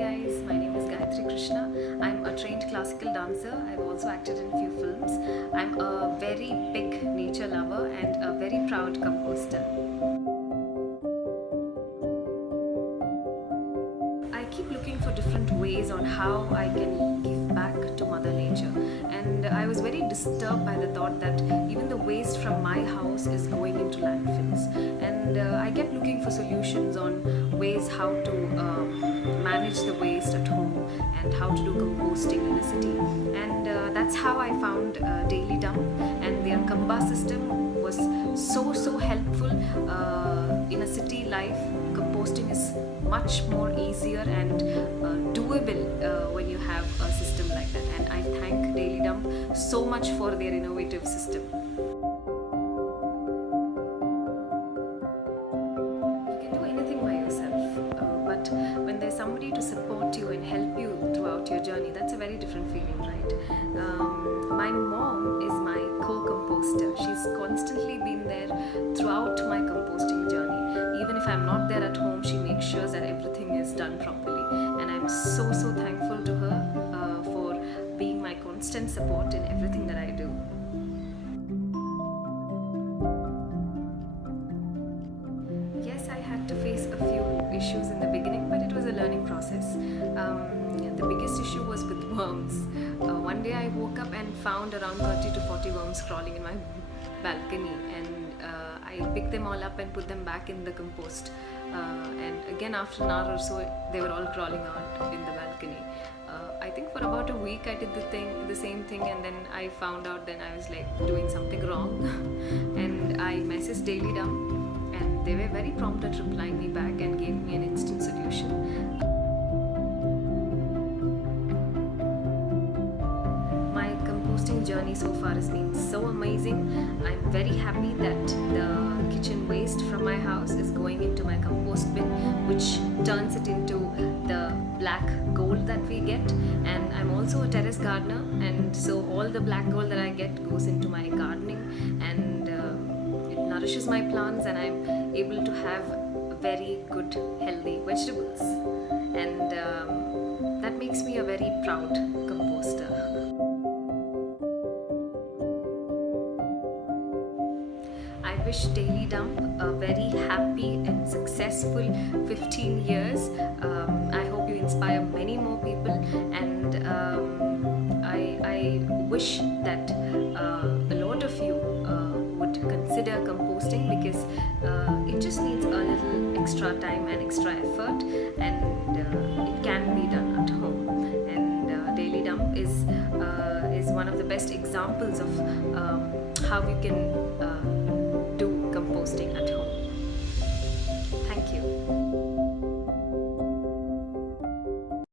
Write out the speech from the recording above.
guys, my name is Gayathri Krishnaa. I'm a trained classical dancer. I've also acted in a few films. I'm a very big nature lover and a very proud composter. I keep looking for different ways on how I can give back to Mother Nature, and I was very disturbed by the thought that even the waste from my house is going into landfills, and I kept looking for solutions on ways how to manage the waste at home and how to do composting in a city, and that's how I found Daily Dump, and their khamba system was so helpful in a city life. Composting is much more easier and doable when you have a system like that, and I thank Daily Dump so much for their innovative system. You can do anything by yourself, but when there's somebody to support you and help you throughout your journey, that's a very different feeling, right? My mom is my co-composter. She's constantly been there throughout my composting journey. Even if I'm not there at home, she makes sure that everything is done properly, and I'm so thankful to her for being my constant support in everything that I do. Yes, I had to face a few issues in the beginning, but it was a learning process. The biggest issue was with worms. One day I woke up and found around 30 to 40 worms crawling in my balcony, and I picked them all up and put them back in the compost, and again after an hour or so they were all crawling out in the balcony. I think for about a week I did the same thing, and then I found out then I was like doing something wrong and I messaged Daily Dump, and they were very prompt at replying me back and gave me an instant solution. My composting journey so far has been so amazing. I'm very happy that the kitchen waste from my house is going into my compost bin, which turns it into the black gold that we get, and I'm also a terrace gardener, and so all the black gold that I get goes into my gardening, and it nourishes my plants, and I'm able to have very good healthy vegetables, and that makes me a very proud composter. I wish Daily Dump a very happy and successful 15 years. I hope you inspire many more people, and I wish that a lot of you would consider composting, because it just needs a little extra time and extra effort, and it can be done at home. And Daily Dump is one of the best examples of how you can do composting at home.